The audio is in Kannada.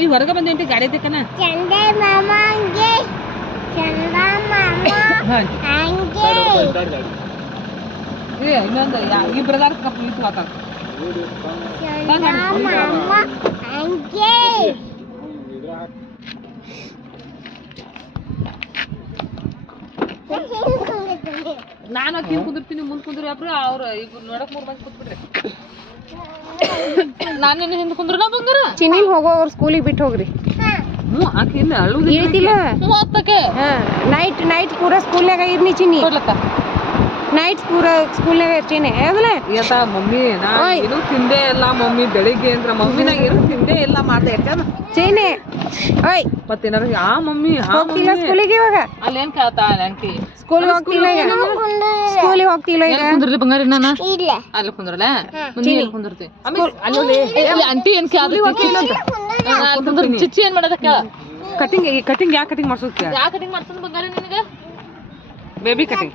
ನಾವ್ ಈಗ ಹೊರಗೆ ಬಂದೇಂಟಿ ಗಾಡಿ ಐತಕನ ಇನ್ನೊಂದು ಇಬ್ರದಾರ ಕಪ್ ಇತ್ತು ಮಾತಾಡ ನಾನು ಅಕ್ಕಿ ಕುಂದಿರ್ತೀನಿ ಮುಂದ್ ಕುಂದ್ರಿ ಅಬ್ರು ಅವ್ರ ಇಬ್ರು ನೋಡಕ್ 3 ಮಂದಿ ಕೂತ್ಬಿಟ್ರಿ ನಾನು ಹಿಂದ್ ಕುಂದ್ರ ಬಂಗಾರ ಚಿನ್ನಿ ಹೋಗೋ ಅವ್ರ ಸ್ಕೂಲಿಗೆ ಬಿಟ್ಟು ಹೋಗ್ರಿ ಆಕಿ ಇಲ್ಲ ಅಳುದಿಲ್ಲ ಹೇಳ್ತಿಲ್ಲ ನೈಟ್ ಪೂರಾ ಸ್ಕೂಲ್ನಾಗ ಇರ್ನಿ ಚಿನ್ನಿ ನೈಟ್ ಪೂರಾ ಸ್ಕೂಲ್ನಾಗ ಇರ್ತೀನಿ ಹೌದಲ್ಲ ಇವತ್ತ ಮಮ್ಮಿ ನಾ ಏನು ತಿಂದೇ ಇಲ್ಲ ಮಮ್ಮಿ ಬೆಳಿಗ್ಗೆ ಅಂದ್ರ ಮಮ್ಮಿನಾಗ ಏನು ತಿಂದೇ ಇಲ್ಲ ಮಾಡ್ದೆ ಯಾಕಂದ್ರ ಚೀನಿ ಓಯ್ ಮತ್ತೇನಾರ ಆ ಮಮ್ಮಿ ಹೋಗ್ತಿಲ್ಲ ಸ್ಕೂಲಿಗೆ ಇವಾಗ ಅಲ್ಲೇನ್ ಕೇಳ್ತಾ ಅಂಕಿ ಸ್ಕೂಲಿಗೆ ಹೋಗ್ತಿಲ್ಲ ಈಗ ಸ್ಕೂಲಿಗೆ ಹೋಗ್ತಿಲ್ಲ ಈಗ ಕುಂದ್ರಲಿ ಬಂಗಾರಿ ನಾನು ಅಲ್ಲಿ ಕುಂದ್ರಲ್ಲ ಮುಂದೆ ಕುಂದಿರ್ತಿ ಅಂಟಿ ಏನ್ ಕೇಳ್ತಿ ಚಿಚ್ಚಿ ಏನ್ ಮಾಡೋದ ಕೇಳ ಕಟಿಂಗ್ ಯಾ ಕಟಿಂಗ್ ಮಾಡ್ಸೋದ್ ಯಾ ಕಟಿಂಗ್ ಮಾಡ್ಸೋದ್ ಬಂಗಾರಿ ನಿನಗ ಬೇಬಿ ಕಟಿಂಗ್